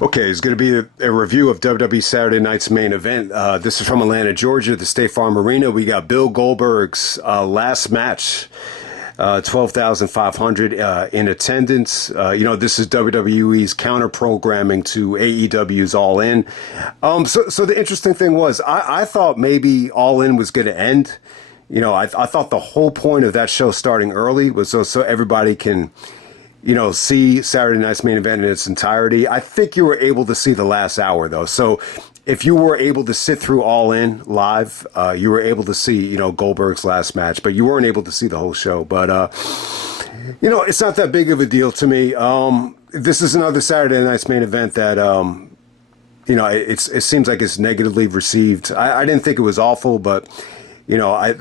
Okay, it's going to be a review of WWE Saturday Night's main event. This is from Atlanta, Georgia, the State Farm Arena. We got Bill Goldberg's last match, 12,500 in attendance. This is WWE's counter programming to AEW's All In. So the interesting thing was, I thought maybe All In was going to end. I thought the whole point of that show starting early was so everybody can see Saturday Night's main event in its entirety. I think you were able to see the last hour, though. So if you were able to sit through All In live, you were able to see, Goldberg's last match, but you weren't able to see the whole show. But, it's not that big of a deal to me. This is another Saturday Night's main event that, it seems like it's negatively received. I didn't think it was awful, but I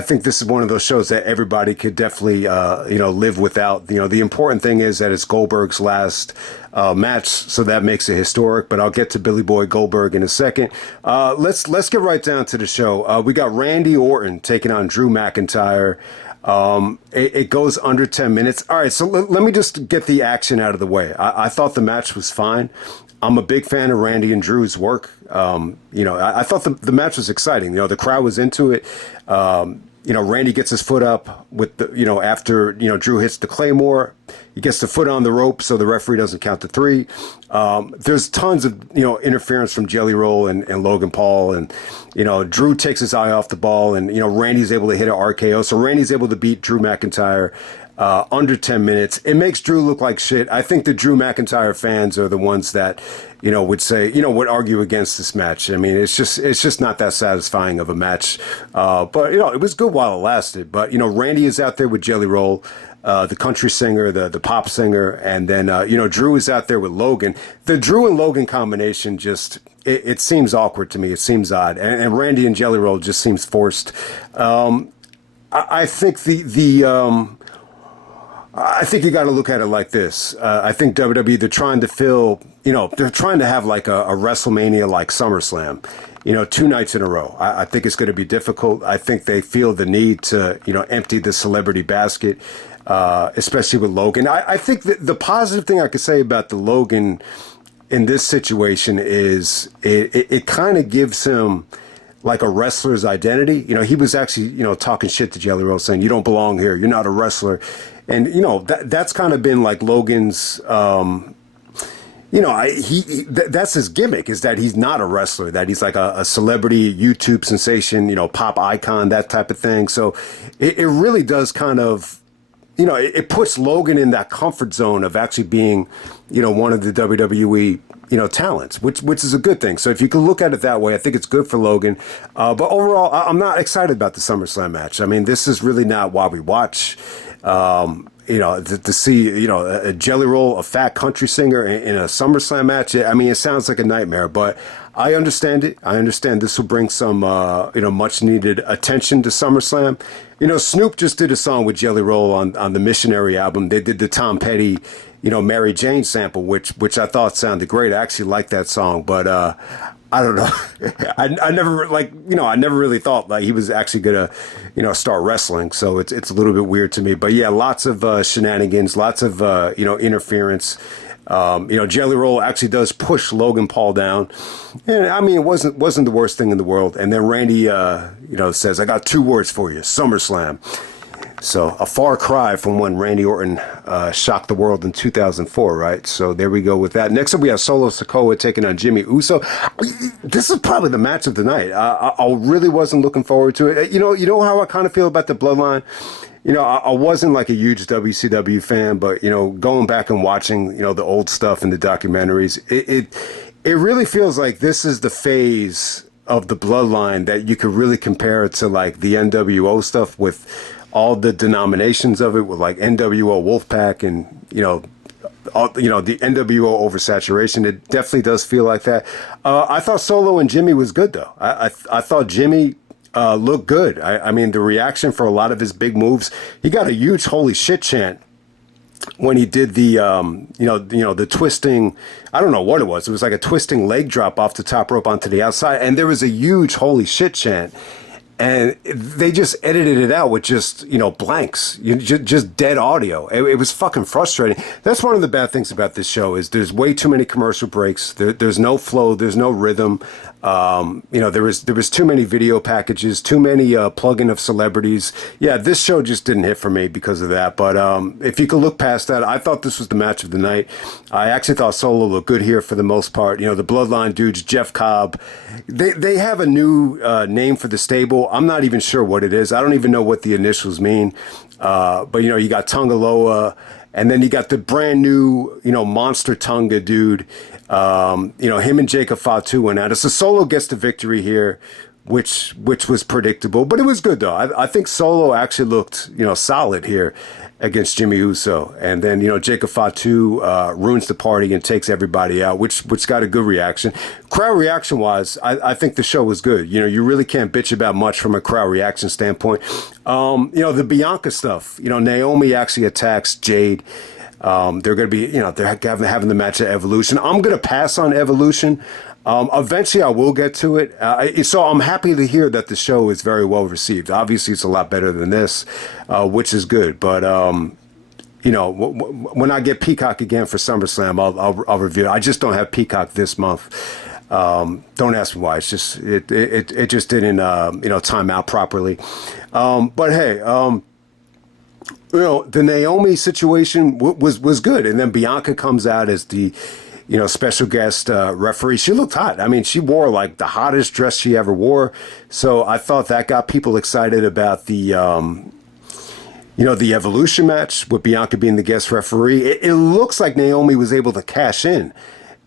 think this is one of those shows that everybody could definitely, live without. The important thing is that it's Goldberg's last match, so that makes it historic. But I'll get to Billy Boy Goldberg in a second. Let's get right down to the show. We got Randy Orton taking on Drew McIntyre. It goes under 10 minutes. All right, so let me just get the action out of the way. I thought the match was fine. I'm a big fan of Randy and Drew's work. I thought the match was exciting. The crowd was into it. Randy gets his foot up with after, Drew hits the Claymore. He gets the foot on the rope so the referee doesn't count to three. There's tons of, interference from Jelly Roll and Logan Paul. And, Drew takes his eye off the ball and, Randy's able to hit an RKO. So Randy's able to beat Drew McIntyre under 10 minutes. It makes Drew look like shit. I think the Drew McIntyre fans are the ones that, would say, would argue against this match. I mean, it's just not that satisfying of a match. But, it was good while it lasted. But, Randy is out there with Jelly Roll, the country singer, the pop singer. And then, Drew is out there with Logan. The Drew and Logan combination just, it seems awkward to me. It seems odd. And Randy and Jelly Roll just seems forced. I think I think you got to look at it like this. I think WWE, they're trying to fill, they're trying to have like a WrestleMania like SummerSlam, 2 nights in a row. I think it's going to be difficult. I think they feel the need to, empty the celebrity basket, especially with Logan. I think that the positive thing I could say about the Logan in this situation is it kind of gives him like a wrestler's identity. He was actually, talking shit to Jelly Roll saying, you don't belong here. You're not a wrestler. And, that's kind of been like Logan's, that's his gimmick, is that he's not a wrestler, that he's like a celebrity YouTube sensation, pop icon, that type of thing. So it really does kind of, it puts Logan in that comfort zone of actually being, one of the WWE, talents, which is a good thing. So if you can look at it that way, I think it's good for Logan. But overall, I'm not excited about the SummerSlam match. I mean, this is really not why we watch. To see, a Jelly Roll, a fat country singer in a SummerSlam match. I mean, it sounds like a nightmare, but I understand it. I understand this will bring some, much needed attention to SummerSlam. Snoop just did a song with Jelly Roll on the Missionary album. They did the Tom Petty, Mary Jane sample, which I thought sounded great. I actually liked that song, but, I don't know. I never really thought like he was actually gonna, start wrestling. So it's a little bit weird to me. But yeah, lots of shenanigans, lots of interference. Jelly Roll actually does push Logan Paul down, and I mean it wasn't the worst thing in the world. And then Randy, says, "I got 2 words for you: SummerSlam." So a far cry from when Randy Orton shocked the world in 2004, right? So there we go with that. Next up, we have Solo Sikoa taking on Jimmy Uso. This is probably the match of the night. I really wasn't looking forward to it. You know how I kind of feel about the Bloodline? I wasn't like a huge WCW fan, but, going back and watching, the old stuff and the documentaries, it really feels like this is the phase of the Bloodline that you could really compare it to like the NWO stuff with all the denominations of it, with like NWO Wolfpack and, the NWO oversaturation. It definitely does feel like that. I thought Solo and Jimmy was good, though. I thought Jimmy looked good. I mean, the reaction for a lot of his big moves, he got a huge holy shit chant when he did the, the twisting, I don't know what it was. It was like a twisting leg drop off the top rope onto the outside. And there was a huge holy shit chant. and they just edited it out with just, blanks, just dead audio. It was fucking frustrating. That's one of the bad things about this show is there's way too many commercial breaks. There's no flow. There's no rhythm. There was too many video packages, too many plug-in of celebrities. Yeah, this show just didn't hit for me because of that. But if you could look past that, I thought this was the match of the night. I actually thought Solo looked good here for the most part. The Bloodline dudes, Jeff Cobb, they have a new name for the stable. I'm not even sure what it is. I don't even know what the initials mean. But you got Tungaloa, and then you got the brand new, Monster Tonga dude. Him and Jacob Fatu went at it. So Solo gets the victory here, which was predictable, but it was good though. I think Solo actually looked, solid here against Jimmy Uso. And then, Jacob Fatu ruins the party and takes everybody out, which got a good reaction. Crowd reaction wise, I think the show was good. You really can't bitch about much from a crowd reaction standpoint. The Bianca stuff, Naomi actually attacks Jade. They're going to be, they're having the match at Evolution. I'm going to pass on Evolution. Eventually I will get to it. So I'm happy to hear that the show is very well received. Obviously it's a lot better than this, which is good. But, when I get Peacock again for SummerSlam, I'll review it. I just don't have Peacock this month. Don't ask me why. It's just, it just didn't, time out properly. But hey, the Naomi situation was good. And then Bianca comes out as the, special guest referee. She looked hot. I mean, she wore like the hottest dress she ever wore. So I thought that got people excited about the, the Evolution match with Bianca being the guest referee. It looks like Naomi was able to cash in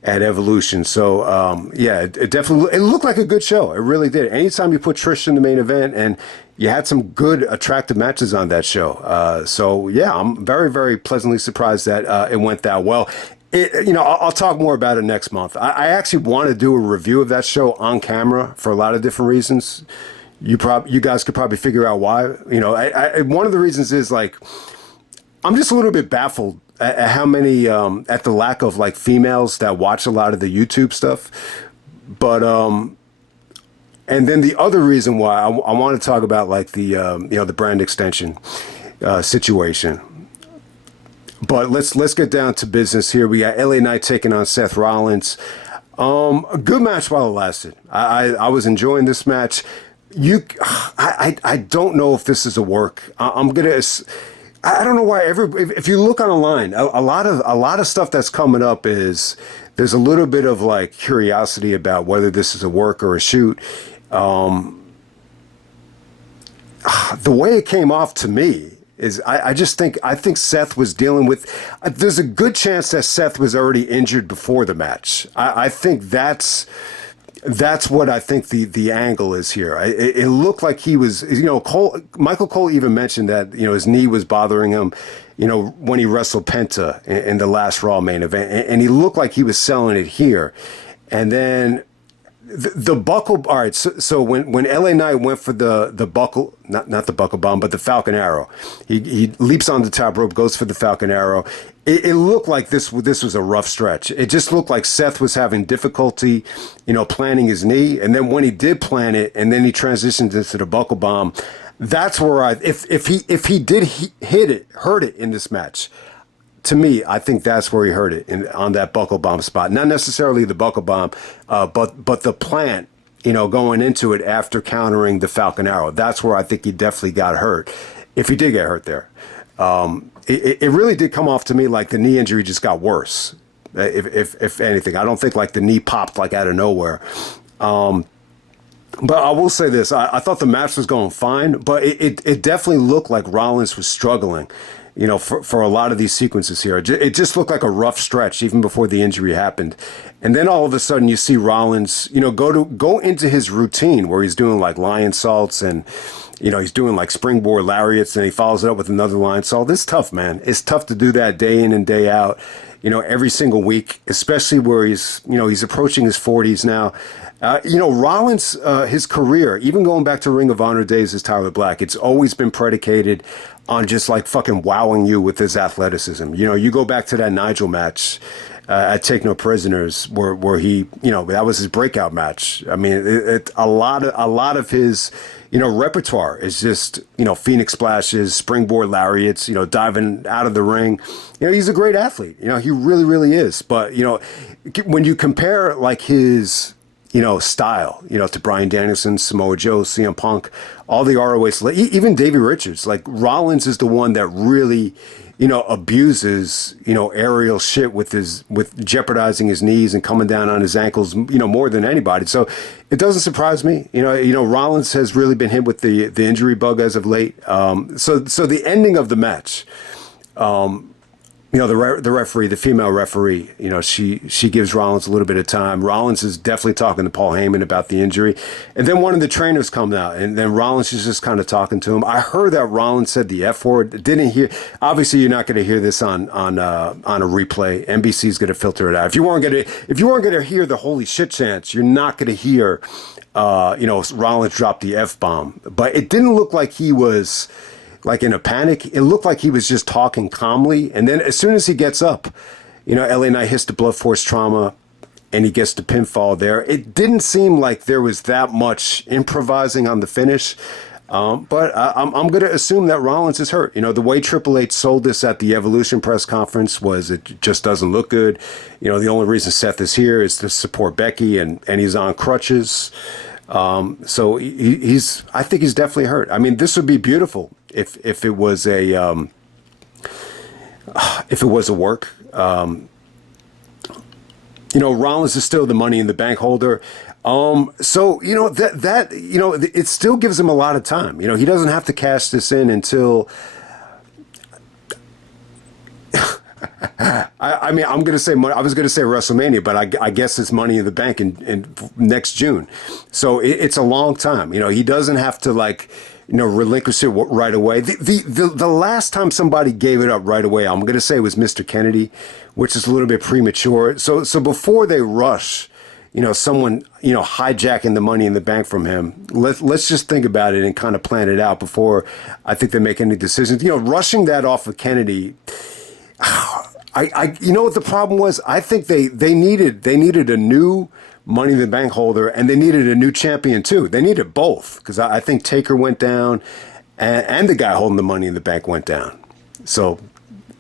at Evolution. So, it definitely, it looked like a good show. It really did. Anytime you put Trish in the main event, and you had some good, attractive matches on that show. I'm very, very pleasantly surprised that it went that well. I'll talk more about it next month. I actually want to do a review of that show on camera for a lot of different reasons. You guys could probably figure out why. One of the reasons is like, I'm just a little bit baffled at how many, at the lack of like females that watch a lot of the YouTube stuff. But, and then the other reason why I want to talk about like the, the brand extension, situation. But let's get down to business here. We got LA Knight taking on Seth Rollins. A good match while it lasted. I was enjoying this match. I don't know if this is a work. I don't know why. If you look on the line, a lot of stuff that's coming up is there's a little bit of like curiosity about whether this is a work or a shoot. The way it came off to me is I think Seth was dealing with, there's a good chance that Seth was already injured before the match. I think that's what I think the angle is here. It looked like he was, Michael Cole even mentioned that, his knee was bothering him, when he wrestled Penta in the last Raw main event, and he looked like he was selling it here. And then the buckle. All right. So when LA Knight went for the buckle, not the buckle bomb, but the Falcon Arrow, he leaps on the top rope, goes for the Falcon Arrow. It looked like this was a rough stretch. It just looked like Seth was having difficulty, planting his knee. And then when he did plant it, and then he transitioned into the buckle bomb, that's where if he did hurt it in this match. To me, I think that's where he hurt it on that buckle bomb spot. Not necessarily the buckle bomb, but the plant, going into it after countering the Falcon Arrow. That's where I think he definitely got hurt, if he did get hurt there. It really did come off to me like the knee injury just got worse, if anything. I don't think like the knee popped like out of nowhere. But I will say this. I thought the match was going fine, but it definitely looked like Rollins was struggling. For a lot of these sequences here. It just looked like a rough stretch even before the injury happened. And then all of a sudden you see Rollins, go into his routine where he's doing like lion salts and, he's doing like springboard lariats, and he follows it up with another lion salt. It's tough, man. It's tough to do that day in and day out, every single week, especially where he's approaching his 40s now. Rollins, his career, even going back to Ring of Honor days as Tyler Black, it's always been predicated on just like fucking wowing you with his athleticism. You go back to that Nigel match at Take No Prisoners, where he, that was his breakout match. I mean, a lot of his, repertoire is just, Phoenix splashes, springboard lariats, diving out of the ring. He's a great athlete. He really, really is. But, when you compare like his, style, to Bryan Danielson, Samoa Joe, CM Punk, all the ROH, even Davey Richards, like Rollins is the one that really, abuses, aerial shit with jeopardizing his knees and coming down on his ankles, more than anybody. So it doesn't surprise me. Rollins has really been hit with the injury bug as of late. So the ending of the match, the referee, the female referee, she gives Rollins a little bit of time. Rollins is definitely talking to Paul Heyman about the injury. And then one of the trainers comes out, and then Rollins is just kind of talking to him. I heard that Rollins said the F word. Didn't hear. Obviously, you're not going to hear this on a replay. NBC's going to filter it out. If you weren't going to hear the holy shit chants, you're not going to hear, Rollins drop the F bomb. But it didn't look like he was like in a panic. It looked like he was just talking calmly. And then as soon as he gets up, LA Knight hits the blunt force trauma and he gets the pinfall there. It didn't seem like there was that much improvising on the finish. But I'm going to assume that Rollins is hurt. The way Triple H sold this at the Evolution press conference was it just doesn't look good. The only reason Seth is here is to support Becky and he's on crutches. So I think he's definitely hurt. I mean, this would be beautiful if it was a work. Rollins is still the Money in the Bank holder. So it still gives him a lot of time. He doesn't have to cash this in until. I mean, I was going to say WrestleMania, but I guess it's Money in the Bank in next June. So it's a long time. He doesn't have to relinquish it right away. The last time somebody gave it up right away, I'm going to say was Mr. Kennedy, which is a little bit premature. So before they rush, someone, hijacking the Money in the Bank from him, let's just think about it and kind of plan it out before I think they make any decisions. Rushing that off of Kennedy. You know what the problem was? I think they needed a new Money in the Bank holder, and they needed a new champion too. They needed both, because I think Taker went down, and the guy holding the Money in the Bank went down. So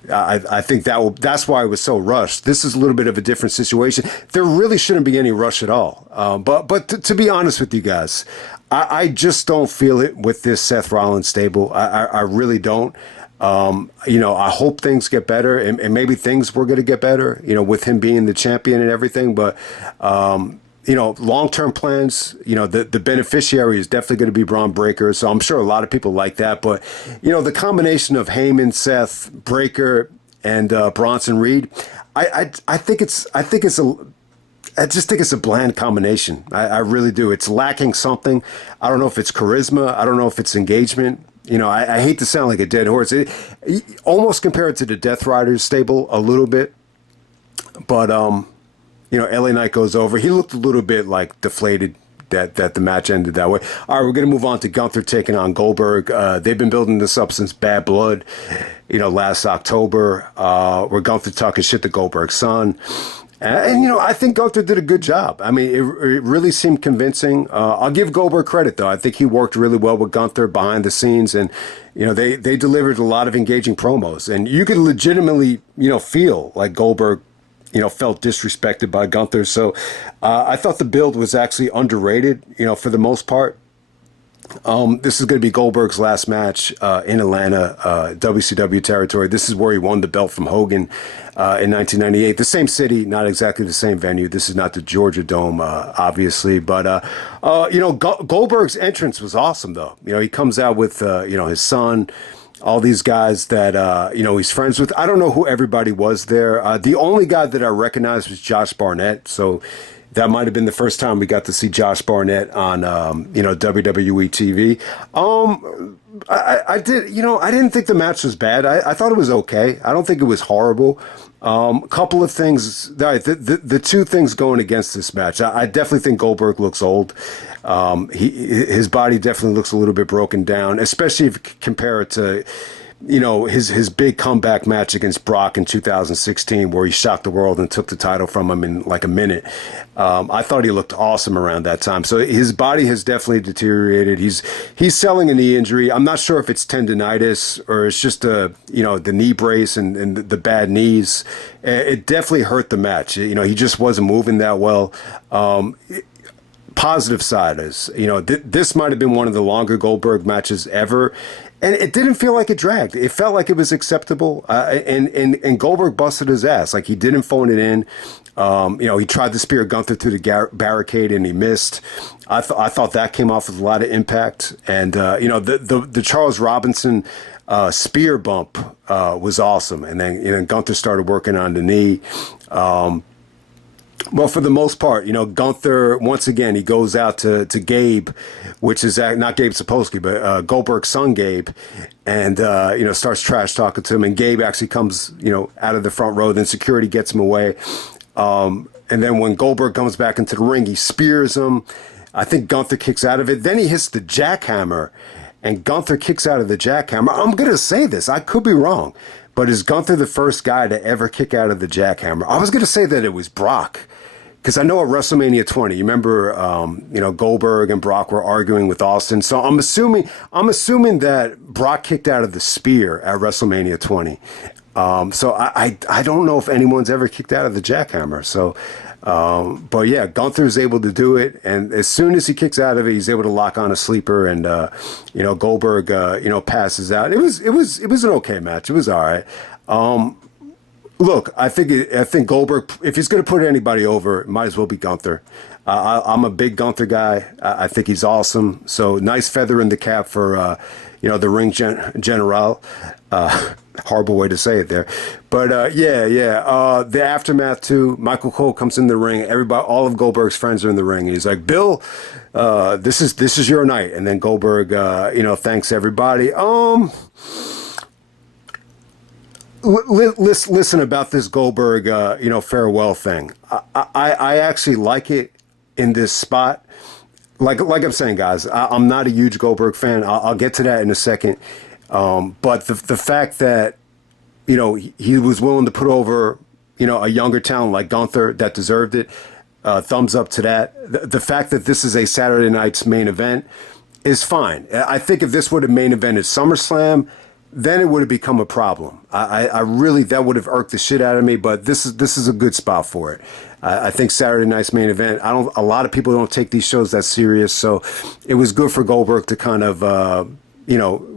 I think that's why it was so rushed. This is a little bit of a different situation. There really shouldn't be any rush at all. But to be honest with you guys, I just don't feel it with this Seth Rollins stable. I really don't. I hope things get better, and maybe things were going to get better, with him being the champion and everything. But, long-term plans, the beneficiary is definitely going to be Braun Breaker. So I'm sure a lot of people like that. But, the combination of Heyman, Seth, Breaker, and Bronson Reed, I just think it's a bland combination. I really do. It's lacking something. I don't know if it's charisma. I don't know if it's engagement. I hate to sound like a dead horse. Almost compared to the Death Riders stable a little bit. But, LA Knight goes over. He looked a little bit like deflated that the match ended that way. All right, we're going to move on to Gunther taking on Goldberg. They've been building this up since Bad Blood, last October, where Gunther talking shit to Goldberg's son. And, I think Gunther did a good job. I mean, it really seemed convincing. I'll give Goldberg credit, though. I think he worked really well with Gunther behind the scenes. And, they delivered a lot of engaging promos. And you could legitimately, feel like Goldberg, felt disrespected by Gunther. So I thought the build was actually underrated, for the most part. This is going to be Goldberg's last match in Atlanta, WCW territory. This is where he won the belt from Hogan in 1998. The same city, not exactly the same venue. This is not the Georgia Dome, obviously. But, Goldberg's entrance was awesome, though. He comes out with, his son, all these guys that, he's friends with. I don't know who everybody was there. The only guy that I recognized was Josh Barnett. So that might have been the first time we got to see Josh Barnett on, WWE TV. I didn't think the match was bad. I thought it was okay. I don't think it was horrible. Couple of things, the two things going against this match. I definitely think Goldberg looks old. His body definitely looks a little bit broken down, especially if you compare it to his big comeback match against Brock in 2016, where he shocked the world and took the title from him in like a minute. I thought he looked awesome around that time. So his body has definitely deteriorated. He's selling a knee injury. I'm not sure if it's tendonitis or it's just the knee brace and the bad knees. It definitely hurt the match. He just wasn't moving that well. Positive side is, this might have been one of the longer Goldberg matches ever. And it didn't feel like it dragged. It felt like it was acceptable. And Goldberg busted his ass. Like, he didn't phone it in. He tried to spear Gunther through the barricade and he missed. I thought that came off with a lot of impact. And, the Charles Robinson spear bump was awesome. And then, Gunther started working on the knee. Well, for the most part, Gunther, once again, he goes out to Gabe, which is not Gabe Sapolsky, but Goldberg's son, Gabe, and, starts trash talking to him. And Gabe actually comes, out of the front row. Then security gets him away. And then when Goldberg comes back into the ring, he spears him. I think Gunther kicks out of it. Then he hits the jackhammer, and Gunther kicks out of the jackhammer. I'm going to say this. I could be wrong. But is Gunther the first guy to ever kick out of the jackhammer? I was going to say that it was Brock, because I know at WrestleMania 20, you remember, Goldberg and Brock were arguing with Austin. So I'm assuming that Brock kicked out of the spear at WrestleMania 20. So I don't know if anyone's ever kicked out of the jackhammer. So, but yeah, Gunther's able to do it, and as soon as he kicks out of it, he's able to lock on a sleeper, and Goldberg passes out. It was an okay match. It was all right. Look, I think Goldberg, if he's going to put anybody over, it might as well be Gunther. I'm a big Gunther guy. I think he's awesome. So nice feather in the cap for the ring general. Horrible way to say it there, but the aftermath too. Michael Cole comes in the ring. Everybody, all of Goldberg's friends are in the ring, and he's like, "Bill, this is your night." And then Goldberg, thanks everybody. Listen about this Goldberg, farewell thing. I actually like it in this spot. Like I'm saying, guys, I'm not a huge Goldberg fan. I'll get to that in a second. But the fact that, he was willing to put over, a younger talent like Gunther that deserved it, thumbs up to that. The fact that this is a Saturday night's main event is fine. I think if this would have main evented SummerSlam, then it would have become a problem. I really, that would have irked the shit out of me, but this is a good spot for it. I think Saturday night's main event, a lot of people don't take these shows that serious, so it was good for Goldberg to kind of,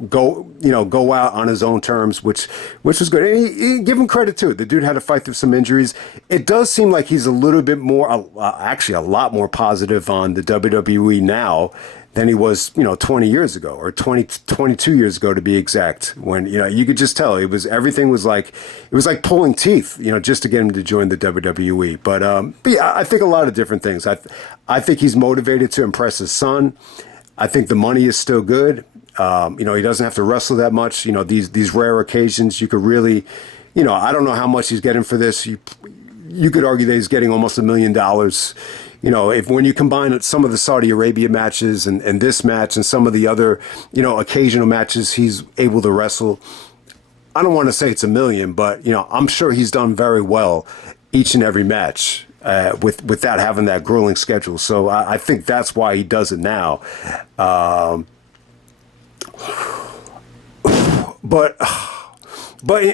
go out on his own terms, which was good. And he give him credit too. The dude had to fight through some injuries. It does seem like he's a little bit more, actually a lot more positive on the WWE now than he was, 20 years ago, or 22 years ago to be exact, when, you could just tell everything was like pulling teeth, just to get him to join the WWE. But yeah, I think a lot of different things. I think he's motivated to impress his son. I think the money is still good. He doesn't have to wrestle that much. These rare occasions, you could really, I don't know how much he's getting for this. You could argue that he's getting almost $1 million. When you combine some of the Saudi Arabia matches and this match and some of the other, occasional matches he's able to wrestle, I don't want to say it's $1 million, but, I'm sure he's done very well each and every match without having that grueling schedule. So I think that's why he does it now. But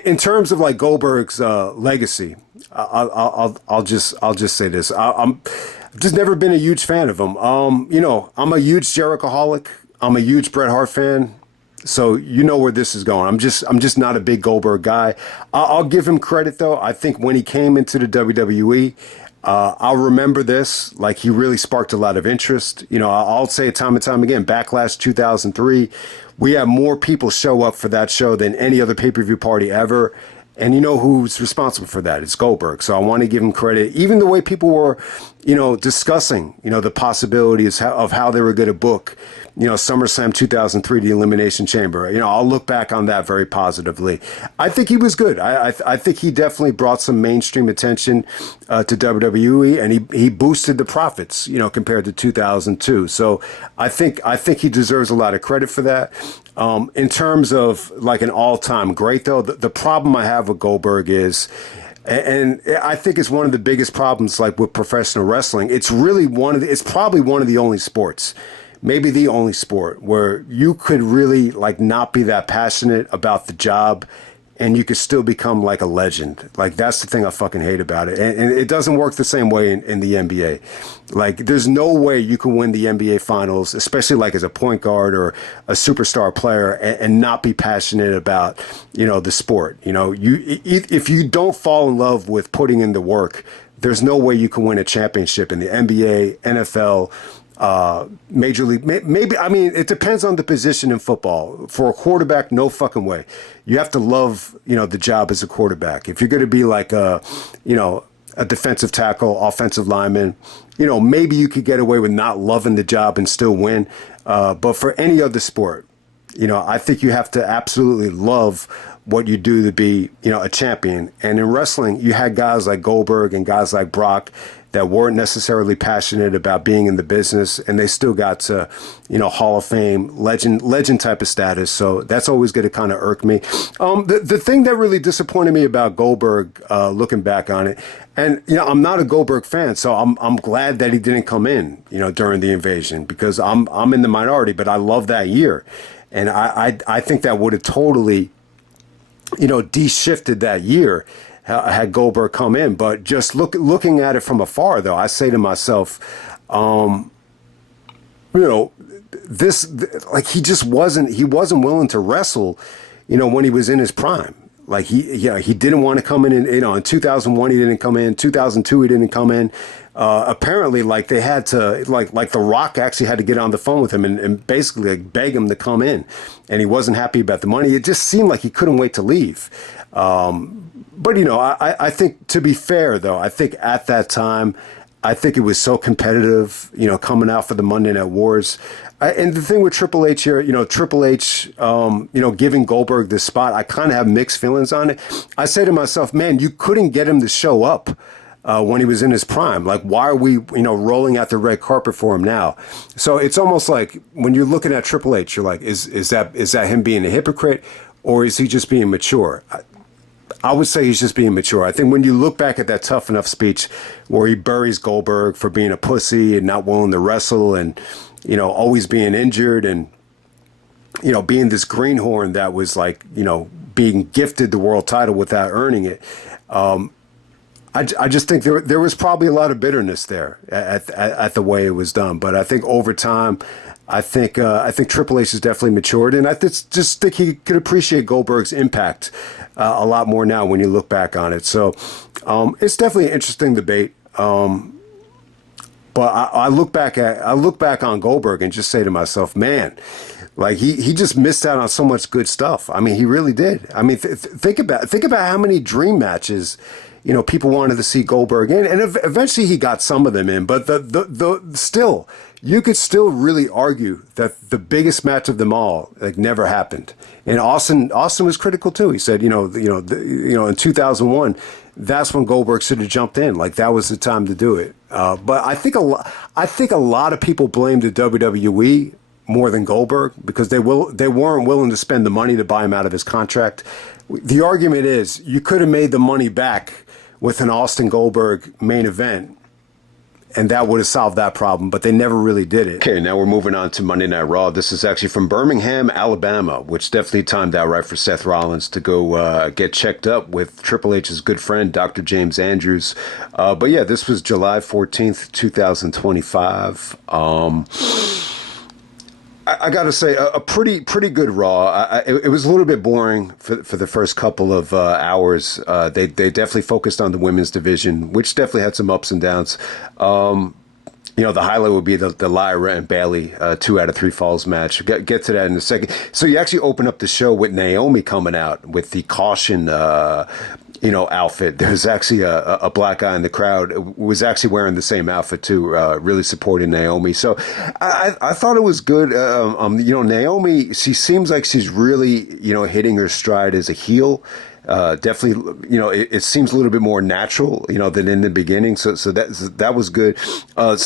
in terms of like Goldberg's legacy, I'll just say this. I'm just never been a huge fan of him. I'm a huge Jerichoholic. I'm a huge Bret Hart fan. So where this is going. I'm just not a big Goldberg guy. I'll give him credit though. I think when he came into the WWE, I'll remember this, like he really sparked a lot of interest. I'll say it time and time again, Backlash 2003, we had more people show up for that show than any other pay-per-view party ever. And who's responsible for that? It's Goldberg. So I want to give him credit. Even the way people were, discussing, the possibilities of how they were going to book, SummerSlam 2003, the Elimination Chamber. I'll look back on that very positively. I think he was good. I think he definitely brought some mainstream attention to WWE, and he boosted the profits, compared to 2002. So I think he deserves a lot of credit for that. In terms of like an all-time great, though, the problem I have with Goldberg is, and I think it's one of the biggest problems, like with professional wrestling. It's really it's probably one of the only sports, maybe the only sport, where you could really like not be that passionate about the job and you could still become like a legend. Like, that's the thing I fucking hate about it. And it doesn't work the same way in the NBA. Like, there's no way you can win the NBA finals, especially like as a point guard or a superstar player, and not be passionate about, the sport. If you don't fall in love with putting in the work, there's no way you can win a championship in the NBA, NFL, Major League. Maybe, I mean, it depends on the position in football. For a quarterback, no fucking way. You have to love, the job as a quarterback. If you're going to be like a defensive tackle, offensive lineman, maybe you could get away with not loving the job and still win. But for any other sport, I think you have to absolutely love what you do to be, a champion. And in wrestling, you had guys like Goldberg and guys like Brock that weren't necessarily passionate about being in the business, and they still got to, Hall of Fame, legend type of status. So that's always going to kind of irk me. The thing that really disappointed me about Goldberg, looking back on it, and I'm not a Goldberg fan, so I'm glad that he didn't come in, during the invasion, because I'm in the minority, but I love that year, and I think that would have totally, de-shifted that year had Goldberg come in. But just looking at it from afar, though, I say to myself, this, like, he wasn't willing to wrestle, when he was in his prime. Like, he didn't want to come in, in 2001, he didn't come in, 2002, he didn't come in. Apparently, like, they had to, like The Rock actually had to get on the phone with him and basically like beg him to come in, and he wasn't happy about the money. It just seemed like he couldn't wait to leave. But, I think, to be fair, though, I think at that time, I think it was so competitive, coming out for the Monday Night Wars. And the thing with Triple H here, Triple H, giving Goldberg this spot, I kind of have mixed feelings on it. I say to myself, man, you couldn't get him to show up when he was in his prime. Like, why are we, rolling out the red carpet for him now? So it's almost like when you're looking at Triple H, you're like, is that him being a hypocrite, or is he just being mature? I would say he's just being mature. I think when you look back at that Tough Enough speech where he buries Goldberg for being a pussy and not willing to wrestle and, always being injured and, being this greenhorn that was like, being gifted the world title without earning it. I just think there was probably a lot of bitterness there at the way it was done. But I think over time, I think Triple H has definitely matured, and I just think he could appreciate Goldberg's impact a lot more now when you look back on it. So it's definitely an interesting debate. But I look back on Goldberg and just say to myself, man, like he just missed out on so much good stuff. I mean, he really did. I mean, think about how many dream matches, people wanted to see Goldberg in, and eventually he got some of them in. But still, you could still really argue that the biggest match of them all never happened. And Austin was critical too. He said, in 2001, that's when Goldberg should have jumped in. Like, that was the time to do it. But I think a lot of people blame the WWE more than Goldberg because they weren't willing to spend the money to buy him out of his contract. The argument is you could have made the money back with an Austin Goldberg main event, and that would have solved that problem, but they never really did it. Okay, now we're moving on to Monday Night Raw. This is actually from Birmingham, Alabama, which definitely timed out right for Seth Rollins to go get checked up with Triple H's good friend, Dr. James Andrews. But yeah, this was July 14th, 2025. I got to say, a pretty good Raw. It was a little bit boring for the first couple of hours. They definitely focused on the women's division, which definitely had some ups and downs. The highlight would be the Lyra and Bayley 2 out of 3 falls match. Get to that in a second. So you actually open up the show with Naomi coming out with the caution outfit. There's actually a black guy in the crowd who was actually wearing the same outfit too, really supporting Naomi. So I thought it was good. Naomi, she seems like she's really, hitting her stride as a heel. Definitely, it seems a little bit more natural, than in the beginning. So that was good.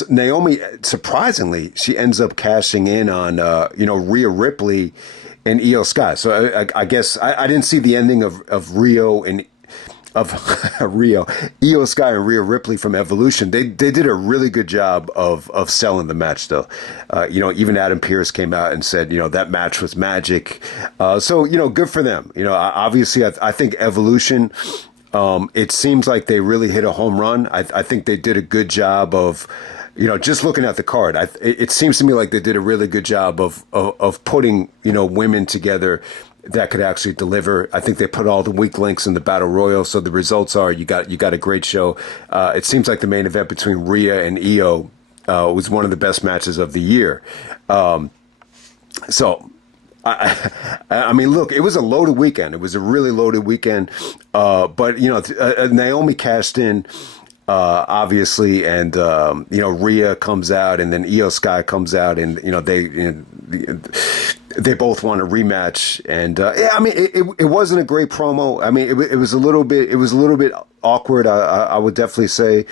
Naomi, surprisingly, she ends up cashing in on, Rhea Ripley and Io Sky. So I guess I didn't see the ending of Rio and Io Sky and Rhea Ripley from Evolution. They did a really good job of selling the match, though. Even Adam Pearce came out and said, that match was magic. So good for them. Obviously, I think Evolution. It seems like they really hit a home run. I think they did a good job of. Just looking at the card, it seems to me like they did a really good job of putting, women together that could actually deliver. I think they put all the weak links in the battle royal. So the results are you got a great show. It seems like the main event between Rhea and Io was one of the best matches of the year. I mean, look, it was a loaded weekend. It was a really loaded weekend. But Naomi cashed in. Obviously, and Rhea comes out, and then Io Sky comes out, and they both want a rematch. And it wasn't a great promo. I mean, it was a little bit awkward. I would definitely say.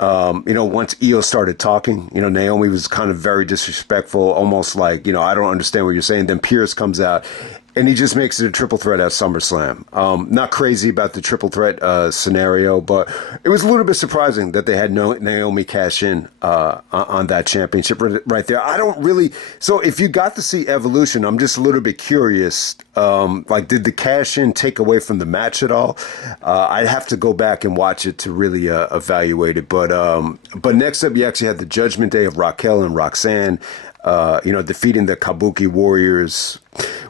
Once Io started talking, Naomi was kind of very disrespectful, almost like, I don't understand what you're saying. Then Pierce comes out. And he just makes it a triple threat at SummerSlam. Not crazy about the triple threat scenario, but it was a little bit surprising that they had Naomi cash in on that championship right there. I don't really. So if you got to see Evolution, I'm just a little bit curious. Did the cash in take away from the match at all? I'd have to go back and watch it to really evaluate it. But next up, you actually had the Judgment Day of Raquel and Roxanne. Defeating the Kabuki Warriors,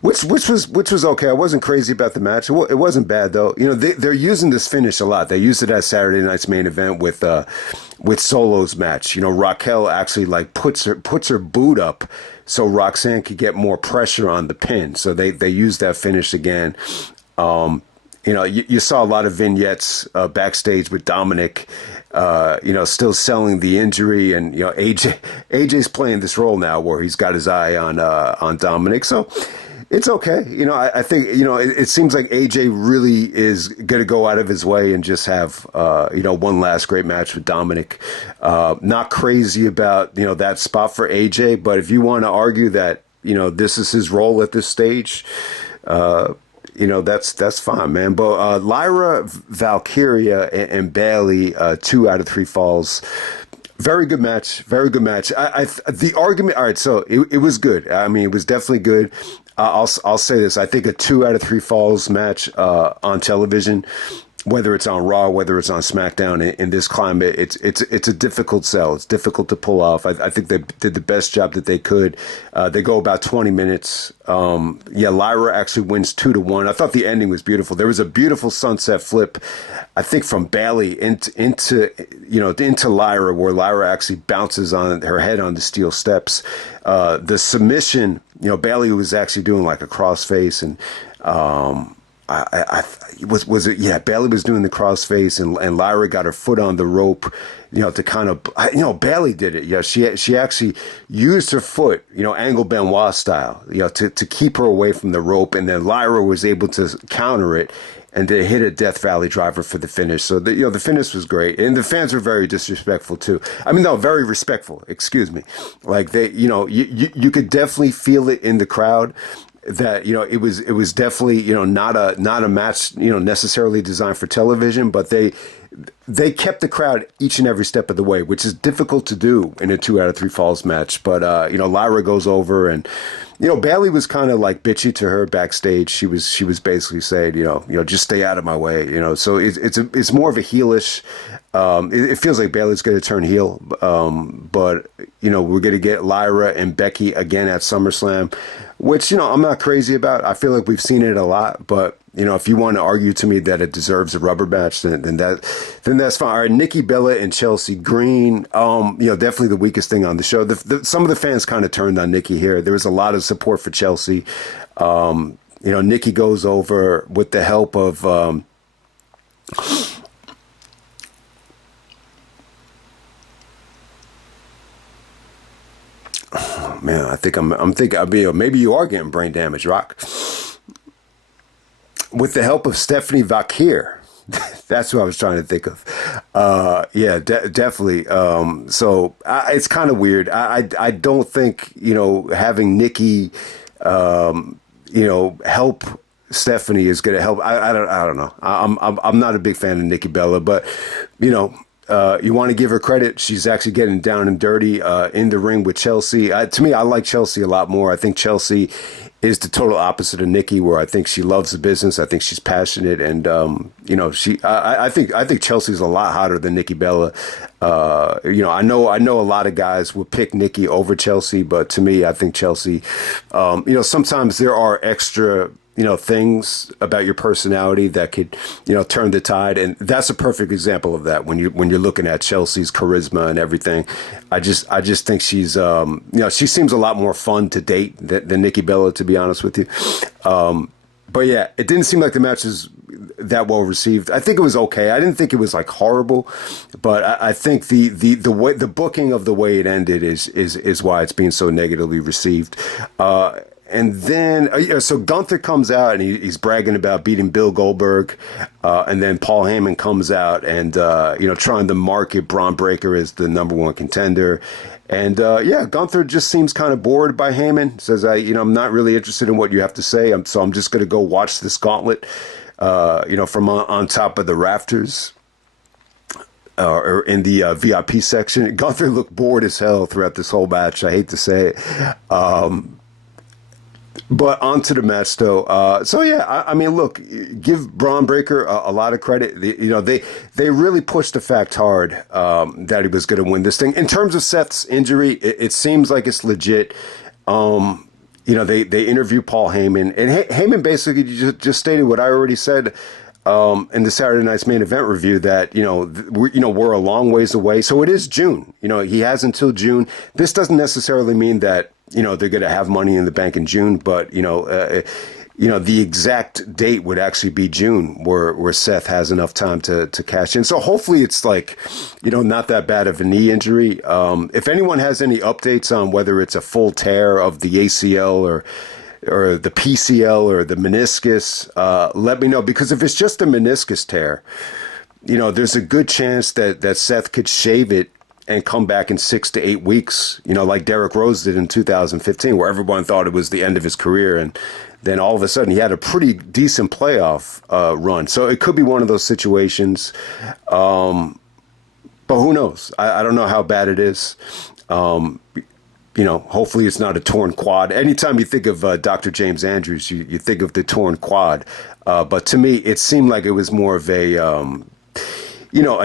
which was okay. I wasn't crazy about the match. It wasn't bad though. They're using this finish a lot. They used it at Saturday night's main event with Solo's match. Raquel actually puts her boot up so Roxanne could get more pressure on the pin. So they used that finish again. You saw a lot of vignettes backstage with Dominic, still selling the injury, and AJ's playing this role now where he's got his eye on Dominic, so it's okay. I think it seems like AJ really is going to go out of his way and just have one last great match with Dominic. Not crazy about that spot for AJ, but if you want to argue that this is his role at this stage. That's fine, man. But Lyra, Valkyria, and Bayley, 2 out of 3 falls. Very good match. Very good match. The argument. All right, so it was good. I mean, it was definitely good. I'll say this. I think a 2 out of 3 falls match on television, whether it's on Raw, whether it's on SmackDown, in this climate, it's a difficult sell. It's difficult to pull off. I think they did the best job that they could. They go about 20 minutes. Lyra actually wins 2-1. I thought the ending was beautiful. There was a beautiful sunset flip, I think, from Bayley into Lyra, where Lyra actually bounces on her head on the steel steps. The submission, Bayley was actually doing like a crossface, and Bayley was doing the crossface, and Lyra got her foot on the rope, to kind of, Bayley did it. Yeah, she actually used her foot, Angle Benoit style, to keep her away from the rope, and then Lyra was able to counter it and to hit a Death Valley driver for the finish. So the finish was great, and the fans were very disrespectful too. I mean, no, very respectful. Excuse me. Like they, you could definitely feel it in the crowd. That it was definitely not a match necessarily designed for television, but they kept the crowd each and every step of the way, which is difficult to do in a 2 out of 3 falls match. But Lyra goes over, and Bayley was kind of like bitchy to her backstage. She was basically saying just stay out of my way. So it's more of a heelish. It feels like Bayley's going to turn heel, but we're going to get Lyra and Becky again at SummerSlam, which I'm not crazy about. I feel like we've seen it a lot, but if you want to argue to me that it deserves a rubber match, then that's fine. All right, Nikki Bella and Chelsea Green, definitely the weakest thing on the show. Some of the fans kind of turned on Nikki here. There was a lot of support for Chelsea. Nikki goes over with the help of Man, I think I'm thinking. I mean, maybe you are getting brain damage, Rock. With the help of Stephanie Valkyria. That's what I was trying to think of. Yeah, definitely. It's kind of weird. I don't think, having Nikki, help Stephanie is going to help. I don't know. I'm not a big fan of Nikki Bella, but you want to give her credit. She's actually getting down and dirty in the ring with Chelsea. To me, I like Chelsea a lot more. I think Chelsea is the total opposite of Nikki, where I think she loves the business. I think she's passionate, and I think Chelsea's a lot hotter than Nikki Bella. I know a lot of guys will pick Nikki over Chelsea, but to me, I think Chelsea. Sometimes there are extra things about your personality that could, turn the tide. And that's a perfect example of that when you're looking at Chelsea's charisma and everything. I just think she's, she seems a lot more fun to date than Nikki Bella, to be honest with you. But yeah, it didn't seem like the match was that well received. I think it was okay. I didn't think it was like horrible, but I think the way the booking of the way it ended is why it's being so negatively received. And then, so Gunther comes out and he's bragging about beating Bill Goldberg. And then Paul Heyman comes out and, trying to market Bron Breakker as the #1 contender. And, Gunther just seems kind of bored by Heyman. Says, I'm not really interested in what you have to say. So I'm just going to go watch this Gauntlet, from on top of the rafters. Or in the VIP section. Gunther looked bored as hell throughout this whole match. I hate to say it. But on to the match, though. I mean, look, give Bron Breakker a lot of credit. They really pushed the fact hard that he was going to win this thing. In terms of Seth's injury, it seems like it's legit. They interview Paul Heyman, and Heyman basically just stated what I already said in the Saturday Night's Main Event review, that we're a long ways away. So it is June. He has until June. This doesn't necessarily mean that they're going to have Money in the Bank in June, but the exact date would actually be June, where Seth has enough time to cash in. So hopefully it's like not that bad of a knee injury. If anyone has any updates on whether it's a full tear of the ACL or the PCL or the meniscus, let me know, because if it's just a meniscus tear, there's a good chance that Seth could shave it and come back in 6 to 8 weeks, like Derrick Rose did in 2015, where everyone thought it was the end of his career. And then all of a sudden he had a pretty decent playoff run. So it could be one of those situations. But who knows? I don't know how bad it is. Hopefully it's not a torn quad. Anytime you think of Dr. James Andrews, you think of the torn quad. But to me, it seemed like it was more of a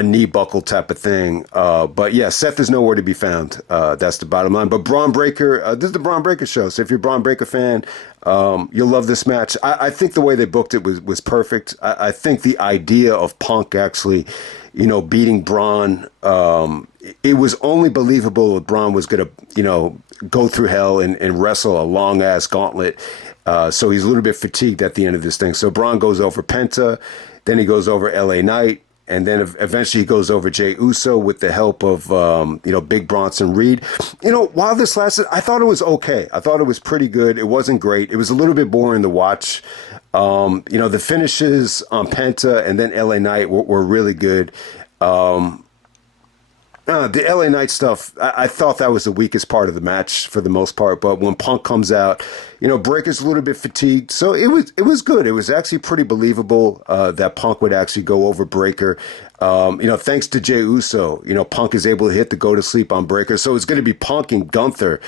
knee buckle type of thing. But yeah, Seth is nowhere to be found. That's the bottom line. But Bron Breakker, this is the Bron Breakker show. So if you're a Bron Breakker fan, you'll love this match. I think the way they booked it was perfect. I think the idea of Punk actually, beating Bron, it was only believable that Bron was going to, go through hell and wrestle a long ass gauntlet. So he's a little bit fatigued at the end of this thing. So Bron goes over Penta, then he goes over LA Knight. And then eventually he goes over Jey Uso with the help of, Big Bronson Reed. While this lasted, I thought it was okay. I thought it was pretty good. It wasn't great. It was a little bit boring to watch. The finishes on Penta and then LA Knight were really good. The LA Knight stuff, I thought that was the weakest part of the match for the most part. But when Punk comes out, Breakker's a little bit fatigued. So it was good. It was actually pretty believable that Punk would actually go over Breakker. Thanks to Jey Uso, Punk is able to hit the go to sleep on Breakker. So it's going to be Punk and Gunther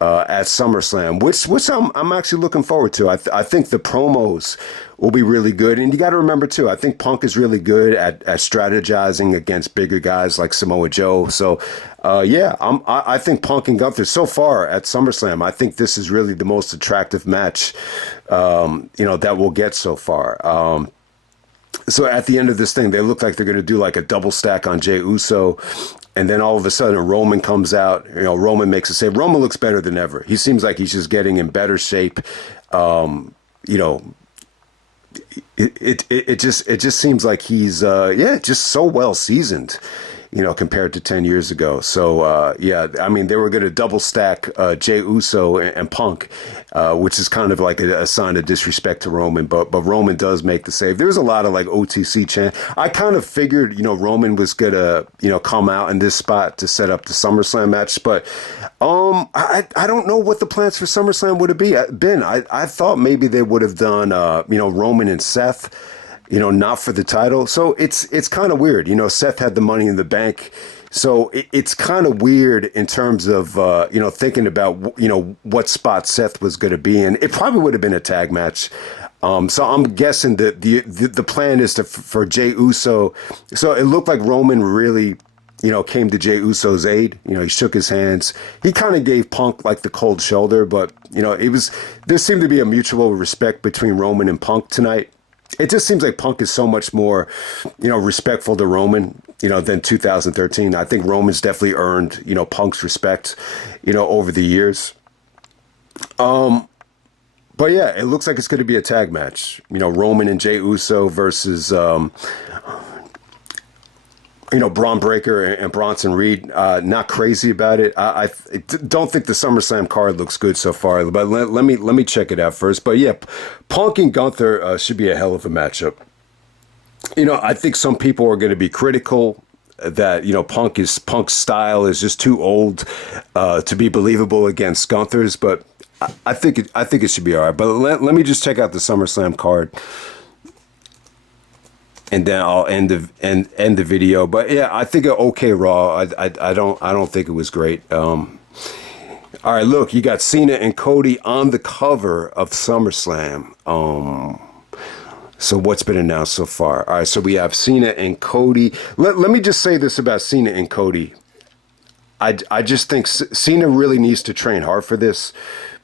at SummerSlam, which I'm actually looking forward to. I think the promos will be really good. And you got to remember, too, I think Punk is really good at strategizing against bigger guys like Samoa Joe. So, I think Punk and Gunther so far at SummerSlam, I think this is really the most attractive match, that we'll get so far. So at the end of this thing, they look like they're going to do like a double stack on Jey Uso. And then all of a sudden, Roman comes out. Roman makes a save. Roman looks better than ever. He seems like he's just getting in better shape. It just seems like he's just so well seasoned, compared to 10 years ago. So yeah, I mean, they were going to double stack Jey Uso and Punk, which is kind of like a sign of disrespect to Roman, but Roman does make the save. There's a lot of like OTC chant. I kind of figured, Roman was gonna, come out in this spot to set up the SummerSlam match, but I don't know what the plans for SummerSlam would have been. I thought maybe they would have done Roman and Seth, not for the title. So it's kind of weird. Seth had the Money in the Bank. So it's kind of weird in terms of, thinking about, what spot Seth was going to be in. It probably would have been a tag match. So I'm guessing that the plan is for Jey Uso. So it looked like Roman really, came to Jey Uso's aid. He shook his hands. He kind of gave Punk like the cold shoulder, but, there seemed to be a mutual respect between Roman and Punk tonight. It just seems like Punk is so much more, respectful to Roman, than 2013. I think Roman's definitely earned, Punk's respect, over the years. But yeah, it looks like it's going to be a tag match. Roman and Jey Uso versus, Braun Breaker and Bronson Reed. Not crazy about it. I don't think the SummerSlam card looks good so far, but let me check it out first. But yeah, Punk and Gunther should be a hell of a matchup. I think some people are going to be critical that Punk's style is just too old to be believable against Gunther's, but I think it should be all right. But let me just check out the SummerSlam card, and then I'll end the video. But yeah, I think an okay Raw. I don't think it was great. All right, look, you got Cena and Cody on the cover of SummerSlam. So what's been announced so far? All right, so we have Cena and Cody. Let me just say this about Cena and Cody. I just think Cena really needs to train hard for this.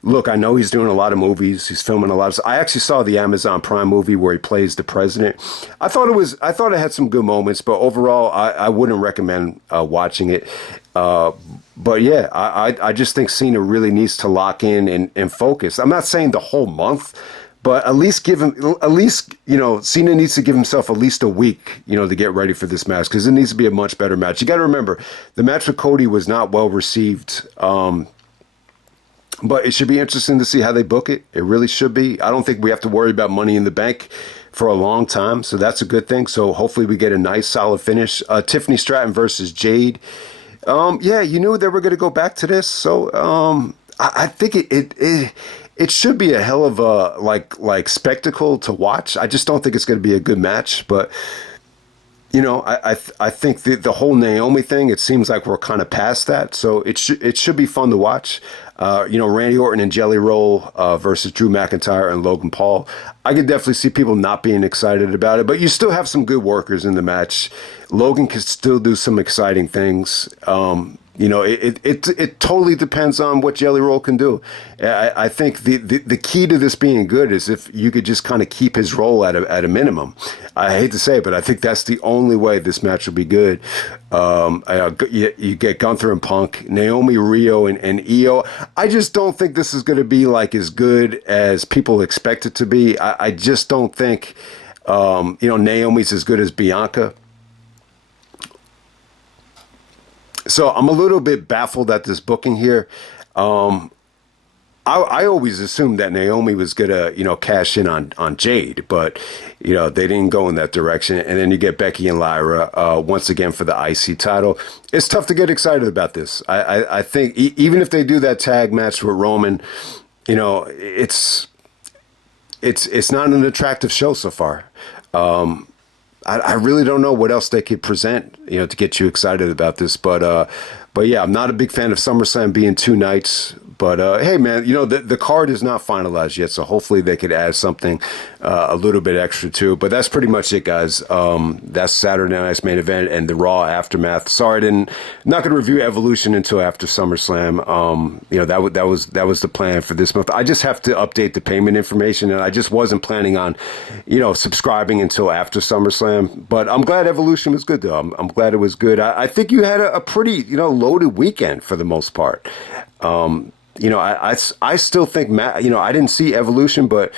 Look, I know he's doing a lot of movies. He's filming a lot of. I actually saw the Amazon Prime movie where he plays the president. I thought it had some good moments, but overall, I wouldn't recommend watching it. But yeah, I just think Cena really needs to lock in and focus. I'm not saying the whole month, but at least Cena needs to give himself at least a week, to get ready for this match, because it needs to be a much better match. You got to remember, the match with Cody was not well received. But it should be interesting to see how they book it. It really should be. I don't think we have to worry about Money in the Bank for a long time, so that's a good thing. So hopefully we get a nice, solid finish. Tiffany Stratton versus Jade. Yeah, you knew they were going to go back to this, so I think it should be a hell of a like spectacle to watch. I just don't think it's going to be a good match, but. I think the whole Naomi thing, it seems like we're kind of past that. So it should be fun to watch. Randy Orton and Jelly Roll versus Drew McIntyre and Logan Paul. I could definitely see people not being excited about it, but you still have some good workers in the match. Logan can still do some exciting things. It totally depends on what Jelly Roll can do. I think the key to this being good is if you could just kind of keep his role at a minimum. I hate to say it, but I think that's the only way this match will be good. You get Gunther and Punk, Naomi, Rio, and Io. I just don't think this is going to be like as good as people expect it to be. I just don't think Naomi's as good as Bianca. So I'm a little bit baffled at this booking here. I always assumed that Naomi was gonna, cash in on Jade, but they didn't go in that direction. And then you get Becky and Lyra once again for the IC title. It's tough to get excited about this. I think even if they do that tag match with Roman, it's not an attractive show so far. I really don't know what else they could present, to get you excited about this. But yeah, I'm not a big fan of SummerSlam being 2 nights. But hey, man, the card is not finalized yet, so hopefully they could add something a little bit extra too. But that's pretty much it, guys. That's Saturday night's main event and the Raw aftermath. Sorry, not going to review Evolution until after SummerSlam. That was the plan for this month. I just have to update the payment information, and I just wasn't planning on, subscribing until after SummerSlam. But I'm glad Evolution was good, though. I'm glad it was good. I think you had a pretty, loaded weekend for the most part. I still think, I didn't see Evolution, but,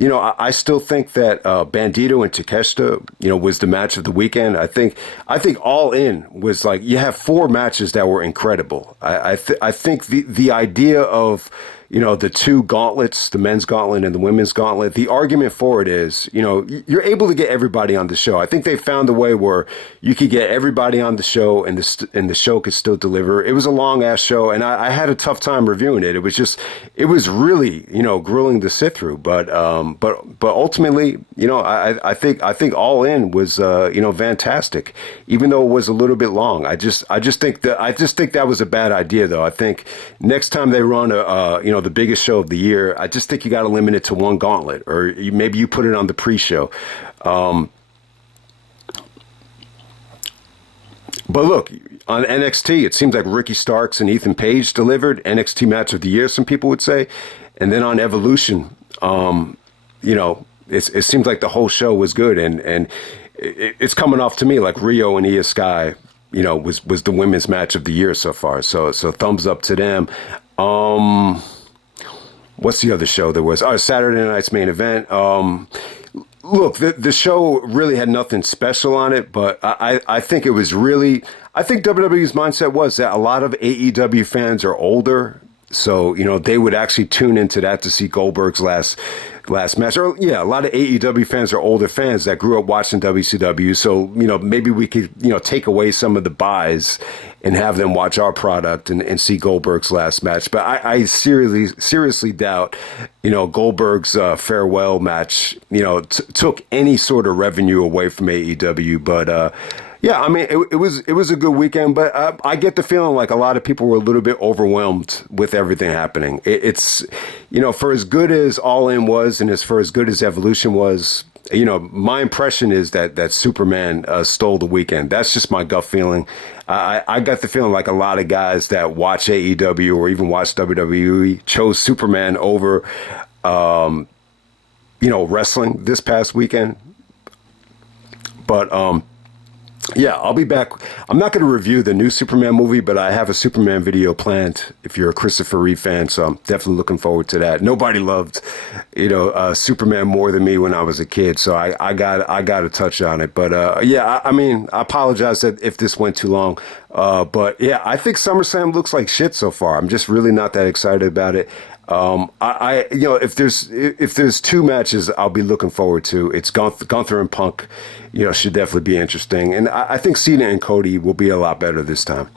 I still think that Bandito and Takeshita, was the match of the weekend. I think All In was like, you have 4 matches that were incredible. I think the idea of, the 2 gauntlets, the men's gauntlet and the women's gauntlet, the argument for it is, you're able to get everybody on the show. I think they found a way where you could get everybody on the show and the show could still deliver. It was a long ass show and I had a tough time reviewing it. It was really, grueling to sit through. But ultimately, I think All In was, fantastic, even though it was a little bit long. I just think that was a bad idea though. I think next time they run the biggest show of the year, I just think you got to limit it to 1 gauntlet, or maybe you put it on the pre-show. But look, on NXT, it seems like Ricky Starks and Ethan Page delivered NXT match of the year, some people would say. And then on Evolution, it seems like the whole show was good. And it's coming off to me like Rio and Io Sky, was the women's match of the year so far. So thumbs up to them. What's the other show there was? Saturday night's main event. Look, the show really had nothing special on it, but I think it was really, I think WWE's mindset was that a lot of AEW fans are older. So, they would actually tune into that to see Goldberg's last match. Or, yeah, a lot of AEW fans are older fans that grew up watching WCW. So, maybe we could, take away some of the buys and have them watch our product and see Goldberg's last match. But I seriously doubt, Goldberg's farewell match, took any sort of revenue away from AEW. But, yeah, I mean, it was a good weekend, but I get the feeling like a lot of people were a little bit overwhelmed with everything happening. It's, for as good as All In was and for as good as Evolution was, my impression is that Superman stole the weekend. That's just my gut feeling. I got the feeling like a lot of guys that watch AEW or even watch WWE chose Superman over, wrestling this past weekend. But, yeah, I'll be back. I'm not going to review the new Superman movie, but I have a Superman video planned if you're a Christopher Reeve fan, so I'm definitely looking forward to that. Nobody loved, Superman more than me when I was a kid, so I got to touch on it. But, yeah, I mean, I apologize if this went too long. But, yeah, I think SummerSlam looks like shit so far. I'm just really not that excited about it. If there's 2 matches I'll be looking forward to, it's Gunther and Punk, should definitely be interesting. And I think Cena and Cody will be a lot better this time.